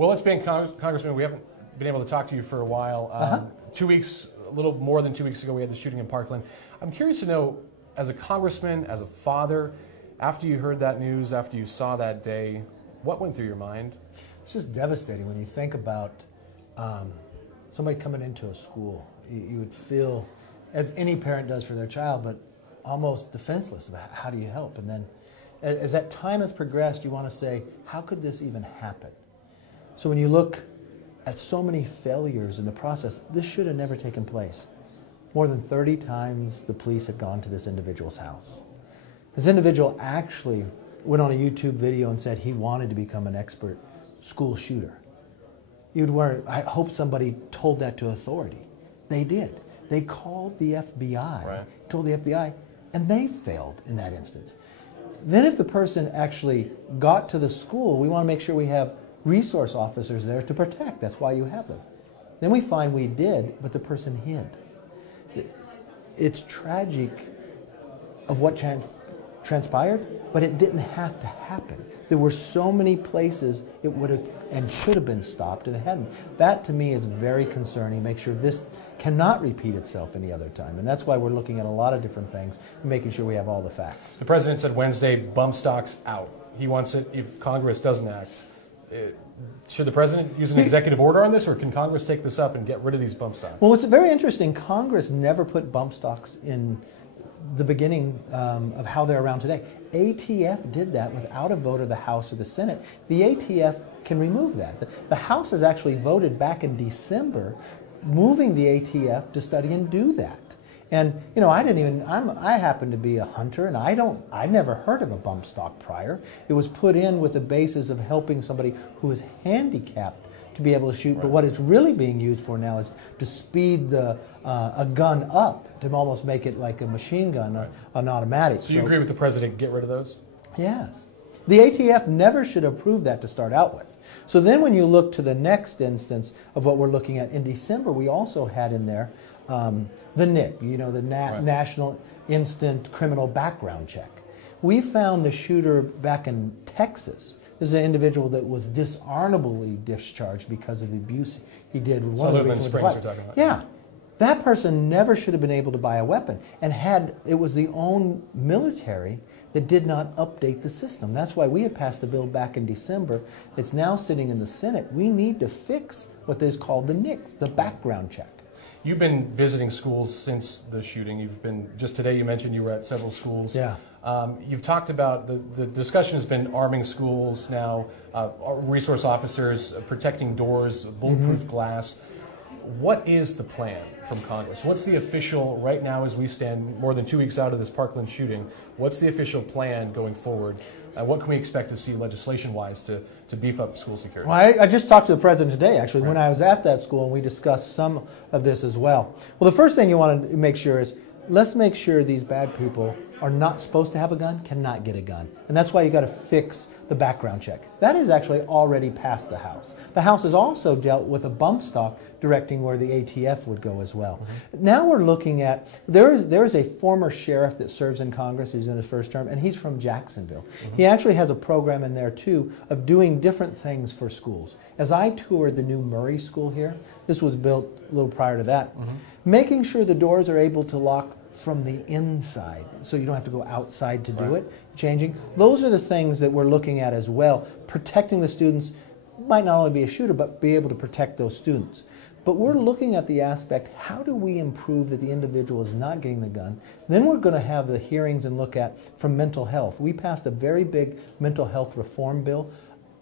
Well, let's be Congressman. We haven't been able to talk to you for a while. 2 weeks, a little more than 2 weeks ago, we had the shooting in Parkland. I'm curious to know, as a congressman, as a father, after you heard that news, after you saw that day, what went through your mind? It's just devastating when you think about somebody coming into a school. You would feel, as any parent does for their child, but almost defenseless about how do you help. And then as that time has progressed, you want to say, how could this even happen? So when you look at so many failures in the process, this should have never taken place. More than 30 times the police had gone to this individual's house. This individual actually went on a YouTube video and said he wanted to become an expert school shooter. I hope somebody told that to authority. They did. They called the FBI, told the FBI, and they failed in that instance. Then if the person actually got to the school, we want to make sure we have resource officers there to protect. That's why you have them. Then we find we did, but the person hid. It's tragic of what transpired, but it didn't have to happen. There were so many places it would have and should have been stopped, and it hadn't. That to me is very concerning. Make sure this cannot repeat itself any other time, and that's why we're looking at a lot of different things and making sure we have all the facts. The president said Wednesday, bump stocks out. He wants it if Congress doesn't act. Should the president use an executive order on this, or can Congress take this up and get rid of these bump stocks? Well, it's very interesting. Congress never put bump stocks in the beginning of how they're around today. ATF did that without a vote of the House or the Senate. The ATF can remove that. The House has actually voted back in December moving the ATF to study and do that. And you know, I happen to be a hunter, and I never heard of a bump stock prior. It was put in with the basis of helping somebody who is handicapped to be able to shoot. But what it's really being used for now is to speed a gun up, to almost make it like a machine gun or an automatic. So you agree with the president, get rid of those? Yes. The ATF never should have approved that to start out with. So then when you look to the next instance of what we're looking at, in December we also had in there the NIC, you know, the National Instant Criminal Background Check. We found the shooter back in Texas. This is an individual that was dishonorably discharged because of the abuse he did. One of the Springs you're talking about. Yeah. That person never should have been able to buy a weapon, and it was the own military that did not update the system. That's why we had passed a bill back in December. It's now sitting in the Senate. We need to fix what is called the NICS, the background check. You've been visiting schools since the shooting. Just today you mentioned you were at several schools. Yeah. You've talked about, the discussion has been arming schools now, resource officers, protecting doors, bulletproof glass. What is the plan from Congress? What's the official, right now as we stand more than 2 weeks out of this Parkland shooting, what's the official plan going forward? What can we expect to see legislation-wise to beef up school security? Well, I just talked to the president today, actually, when I was at that school, and we discussed some of this as well. Well, the first thing you want to make sure is, let's make sure these bad people are not supposed to have a gun, cannot get a gun. And that's why you got to fix the background check. That is actually already passed the House. The House has also dealt with a bump stock directing where the ATF would go as well. Now we're looking at, there is a former sheriff that serves in Congress, who's in his first term, and he's from Jacksonville. He actually has a program in there too of doing different things for schools. As I toured the new Murray School here, this was built a little prior to that, making sure the doors are able to lock from the inside, so you don't have to go outside to do it, changing. Those are the things that we're looking at as well. Protecting the students might not only be a shooter, but be able to protect those students. But we're looking at the aspect, how do we improve that the individual is not getting the gun? Then we're going to have the hearings and look at from mental health. We passed a very big mental health reform bill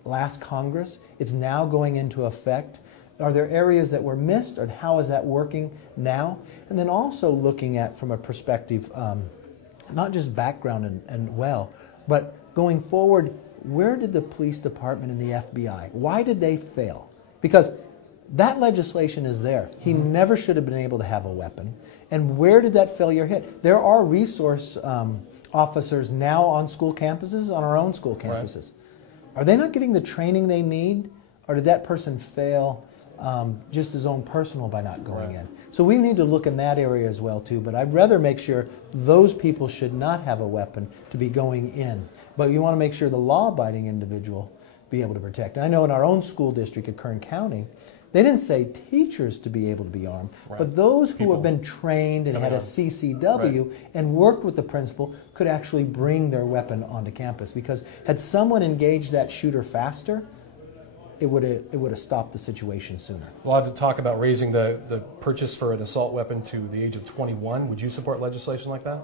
last Congress. It's now going into effect. Are there areas that were missed, and how is that working now? And then also looking at, from a perspective, not just background but going forward, where did the police department and the FBI, why did they fail? Because that legislation is there. He never should have been able to have a weapon. And where did that failure hit? There are resource officers now on school campuses, on our own school campuses. Are they not getting the training they need, or did that person fail just his own personal by not going in? So we need to look in that area as well too, but I'd rather make sure those people should not have a weapon to be going in. But you want to make sure the law-abiding individual be able to protect. And I know in our own school district at Kern County, they didn't say teachers to be able to be armed, but those who have been trained and had a CCW and worked with the principal could actually bring their weapon onto campus, because had someone engaged that shooter faster, it would have stopped the situation sooner. We'll have to talk about raising the purchase for an assault weapon to the age of 21. Would you support legislation like that?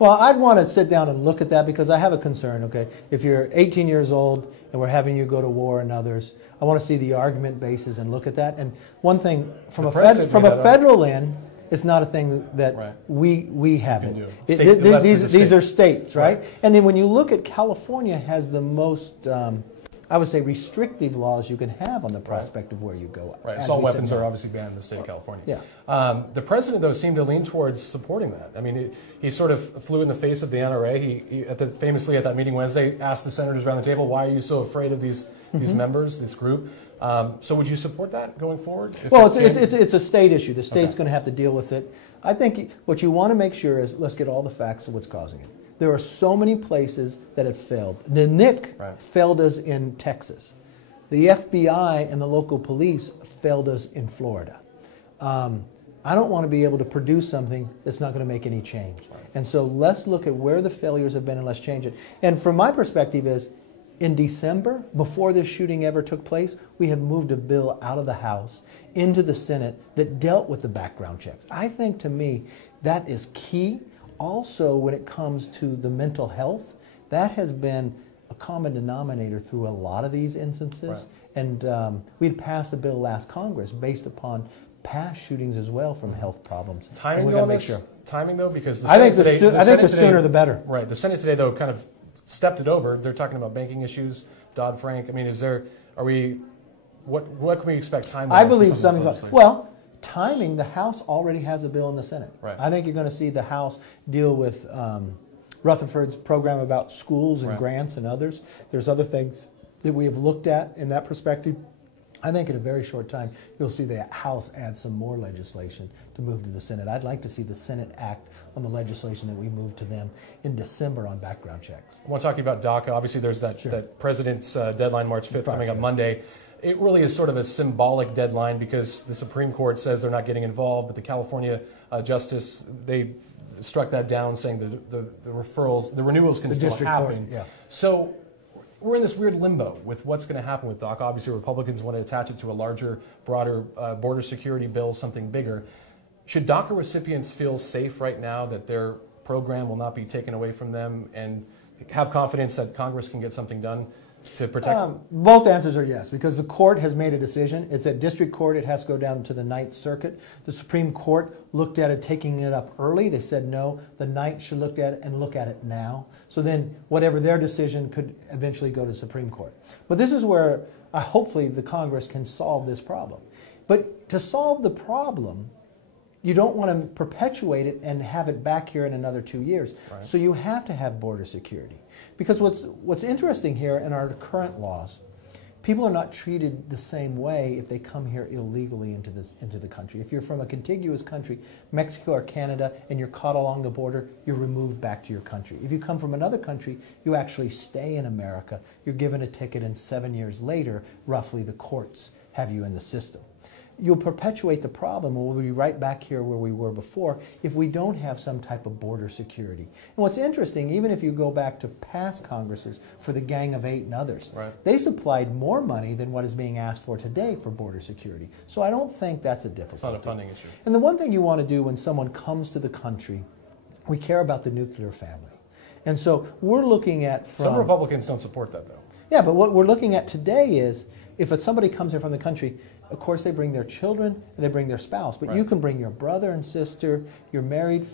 Well, I'd want to sit down and look at that, because I have a concern, okay? If you're 18 years old and we're having you go to war and others, I want to see the argument basis and look at that. And one thing, from a federal end, it's not a thing that we have it. These are states, right? And then when you look at California has the most, I would say, restrictive laws you can have on the prospect of where you go. Right. Assault weapons are obviously banned in the state of California. Yeah. The president, though, seemed to lean towards supporting that. I mean, he sort of flew in the face of the NRA. He famously at that meeting Wednesday asked the senators around the table, "Why are you so afraid of these members, this group?" So would you support that going forward? Well, it's a state issue. The state's going to have to deal with it. I think what you want to make sure is, let's get all the facts of what's causing it. There are so many places that have failed. The NIC failed us in Texas. The FBI and the local police failed us in Florida. I don't want to be able to produce something that's not going to make any change. And so let's look at where the failures have been and let's change it. And from my perspective is, in December, before this shooting ever took place, we have moved a bill out of the House into the Senate that dealt with the background checks. I think, to me, that is key. Also, when it comes to the mental health, that has been a common denominator through a lot of these instances. And we had passed a bill last Congress based upon past shootings as well from health problems. Timing, timing though, because I think the sooner the better. Right. The Senate today, though, kind of stepped it over. They're talking about banking issues, Dodd-Frank. I mean, what can we expect time-wise? I believe something. Well, timing, the House already has a bill in the Senate. I think you're going to see the House deal with Rutherford's program about schools and grants and others. There's other things that we have looked at in that perspective. I think in a very short time, you'll see the House add some more legislation to move to the Senate. I'd like to see the Senate act on the legislation that we moved to them in December on background checks. I want to talk about DACA. Obviously, there's that president's deadline, March 5th, coming up Monday. It really is sort of a symbolic deadline because the Supreme Court says they're not getting involved, but the California justice, they struck that down, saying the renewals can still happen. So we're in this weird limbo with what's going to happen with DACA. Obviously, Republicans want to attach it to a larger, broader border security bill, something bigger. Should DACA recipients feel safe right now that their program will not be taken away from them and have confidence that Congress can get something done to protect them? Both answers are yes, because the court has made a decision. It's at district court. It has to go down to the Ninth Circuit. The Supreme Court looked at it, taking it up early. They said no, the Ninth should look at it and look at it now. So then whatever their decision could eventually go to the Supreme Court. But this is where hopefully the Congress can solve this problem. But to solve the problem, you don't want to perpetuate it and have it back here in another 2 years. So you have to have border security. Because what's interesting here in our current laws, people are not treated the same way if they come here illegally into the country. If you're from a contiguous country, Mexico or Canada, and you're caught along the border, you're removed back to your country. If you come from another country, you actually stay in America. You're given a ticket, and 7 years later, roughly, the courts have you in the system. You'll perpetuate the problem, and we'll be right back here where we were before if we don't have some type of border security. And what's interesting, even if you go back to past Congresses for the Gang of Eight and others, they supplied more money than what is being asked for today for border security. So I don't think that's a difficulty. It's not a funding issue. And the one thing you want to do when someone comes to the country, we care about the nuclear family. And so we're looking at Some Republicans don't support that, though. Yeah, but what we're looking at today is if somebody comes here from the country, of course they bring their children and they bring their spouse, but you can bring your brother and sister, your married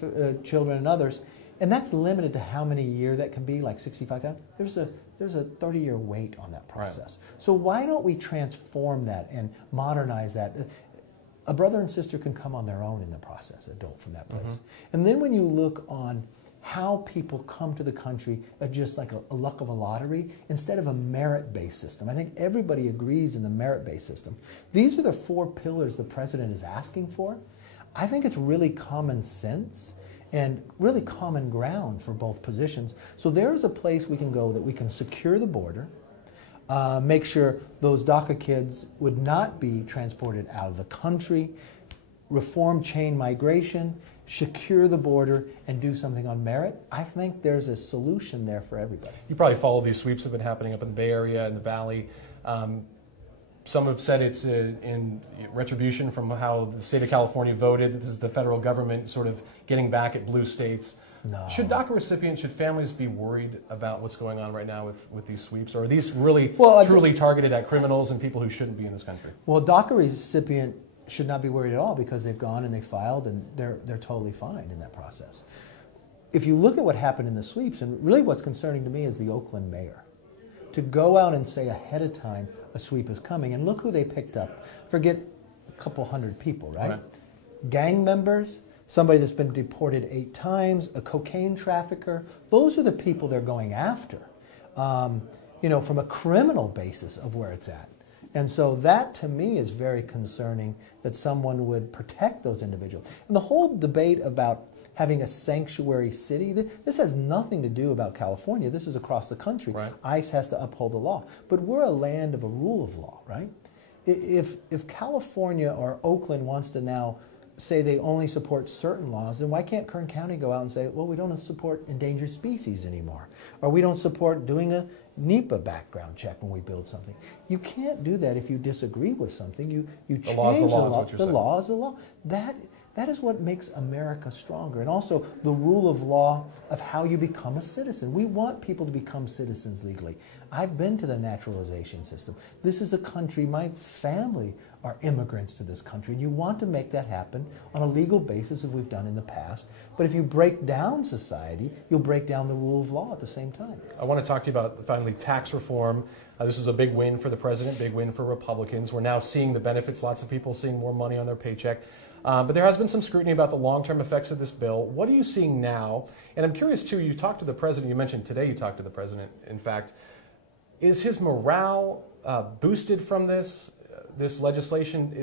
children and others, and that's limited to how many years that can be, like 65,000. There's a 30-year wait on that process. So why don't we transform that and modernize that? A brother and sister can come on their own in the process, adult from that place. And then when you look on how people come to the country just like a luck of a lottery instead of a merit-based system. I think everybody agrees in the merit-based system. These are the 4 pillars the president is asking for. I think it's really common sense and really common ground for both positions. So there's a place we can go that we can secure the border. make sure those DACA kids would not be transported out of the country, reform chain migration, secure the border, and do something on merit. I think there's a solution there for everybody. You probably follow these sweeps that have been happening up in the Bay Area and the Valley. Some have said it's in retribution from how the state of California voted. This is the federal government sort of getting back at blue states. No. Should DACA recipients, should families be worried about what's going on right now with these sweeps? Or are these really truly targeted at criminals and people who shouldn't be in this country? Well, DACA recipient should not be worried at all because they've gone and they filed and they're totally fine in that process. If you look at what happened in the sweeps, and really what's concerning to me is the Oakland mayor. To go out and say ahead of time a sweep is coming, and look who they picked up. Forget a couple hundred people, right? Gang members, somebody that's been deported 8 times, a cocaine trafficker. Those are the people they're going after, you know, from a criminal basis of where it's at. And so that, to me, is very concerning that someone would protect those individuals. And the whole debate about having a sanctuary city, this has nothing to do about California. This is across the country. Right. ICE has to uphold the law. But we're a land of a rule of law, right? If California or Oakland wants to now say they only support certain laws, then why can't Kern County go out and say, well, we don't support endangered species anymore, or we don't support doing a NEPA background check when we build something? You can't do that if you disagree with something. You change the law. The law is the law. That is what makes America stronger, and also the rule of law of how you become a citizen. We want people to become citizens legally. I've been to the naturalization system. This is a country, my family are immigrants to this country, and you want to make that happen on a legal basis as we've done in the past. But if you break down society, you'll break down the rule of law at the same time. I want to talk to you about, finally, tax reform. This was a big win for the president, big win for Republicans. We're now seeing the benefits, lots of people seeing more money on their paycheck. But there has been some scrutiny about the long-term effects of this bill. What are you seeing now? And I'm curious, too, you talked to the president. You mentioned today you talked to the president, in fact. Is his morale boosted from this legislation?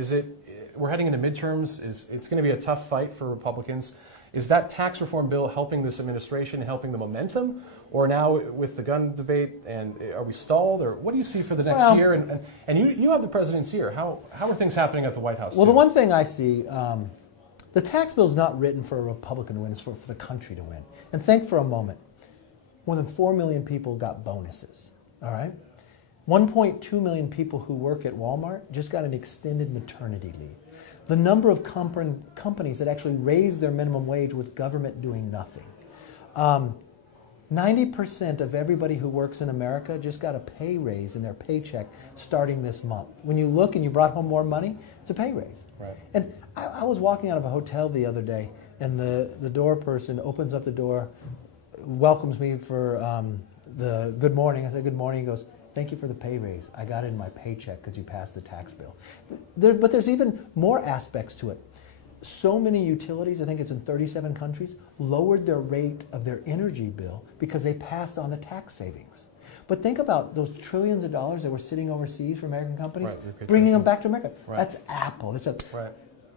We're heading into midterms. It's going to be a tough fight for Republicans. Is that tax reform bill helping this administration, helping the momentum? Or now with the gun debate, and are we stalled? Or what do you see for the next year? And you have the president's ear. How are things happening at the White House? Well, the one thing I see, the tax bill is not written for a Republican to win. It's for the country to win. And think for a moment. More than 4 million people got bonuses. All right? 1.2 million people who work at Walmart just got an extended maternity leave. The number of companies that actually raised their minimum wage with government doing nothing. 90% of everybody who works in America just got a pay raise in their paycheck starting this month. When you look and you brought home more money, it's a pay raise. Right. And I was walking out of a hotel the other day, and the door person opens up the door, welcomes me for the good morning. I said, good morning. He goes, thank you for the pay raise. I got it in my paycheck because you passed the tax bill. But there's even more aspects to it. So many utilities, I think it's in 37 countries, lowered their rate of their energy bill because they passed on the tax savings. But think about those trillions of dollars that were sitting overseas for American companies, bringing them back to America. Right. That's Apple.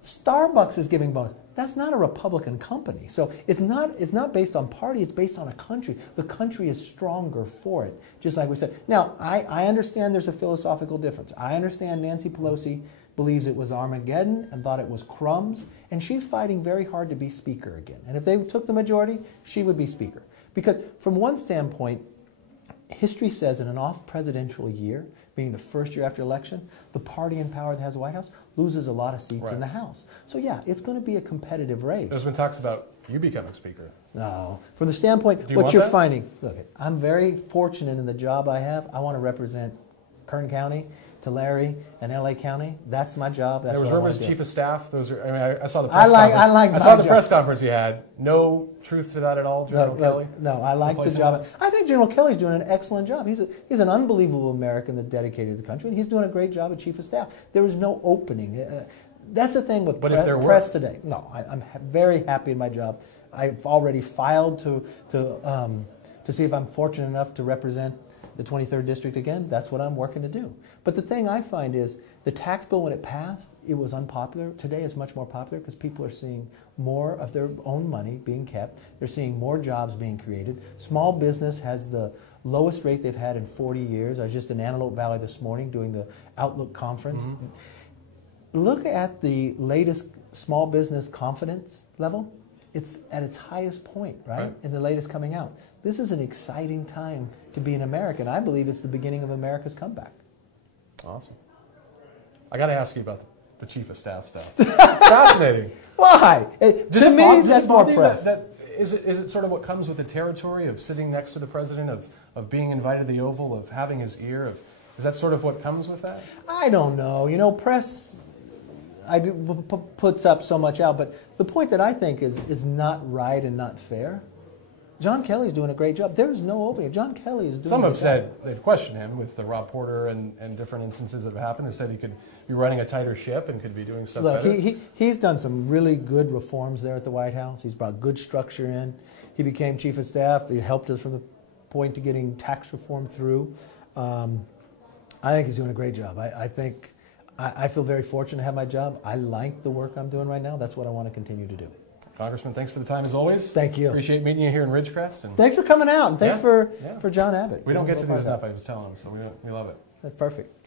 Starbucks is giving bonus. That's not a Republican company. So it's not based on party, it's based on a country. The country is stronger for it, just like we said. Now, I understand there's a philosophical difference. I understand Nancy Pelosi believes it was Armageddon and thought it was crumbs, and she's fighting very hard to be speaker again. And if they took the majority, she would be speaker. Because from one standpoint, history says in an off-presidential year, meaning the first year after election, the party in power that has the White House loses a lot of seats in the House. So yeah, it's going to be a competitive race. There's been talks about you becoming speaker. No. From the standpoint, what you're finding, look, I'm very fortunate in the job I have. I want to represent Kern County, Tulare, and LA County. That's my job. That's there was rumors chief of staff. Those are. I mean, I saw the press conference. I saw the press conference you had. No truth to that at all, General Kelly. No, I like the job. I think General Kelly's doing an excellent job. He's an unbelievable American that dedicated to the country, and he's doing a great job at chief of staff. There was no opening. That's the thing with press today. No, I'm very happy in my job. I've already filed to see if I'm fortunate enough to represent the 23rd District again. That's what I'm working to do. But the thing I find is the tax bill, when it passed, it was unpopular. Today it's much more popular because people are seeing more of their own money being kept. They're seeing more jobs being created. Small business has the lowest rate they've had in 40 years. I was just in Antelope Valley this morning doing the Outlook conference. Look at the latest small business confidence level. It's at its highest point, right? In the latest coming out. This is an exciting time to be an American. I believe it's the beginning of America's comeback. Awesome. I got to ask you about the chief of staff stuff. It's fascinating. Why? To me, that's more press. Is it sort of what comes with the territory of sitting next to the president, of being invited to the Oval, of having his ear? Is that sort of what comes with that? I don't know. You know, press puts up so much out, but the point that I think is not right and not fair. John Kelly's doing a great job. There is no opening. John Kelly is doing. Some have said they've questioned him with the Rob Porter and different instances that have happened. They said he could be running a tighter ship and could be doing stuff better. Look, he's done some really good reforms there at the White House. He's brought good structure in. He became chief of staff. He helped us from the point to getting tax reform through. I think he's doing a great job. I feel very fortunate to have my job. I like the work I'm doing right now. That's what I want to continue to do. Congressman, thanks for the time as always. Thank you. Appreciate meeting you here in Ridgecrest. And thanks for coming out, and thanks for John Abbott. We don't get to these enough, I was telling him, so we love it. That's perfect.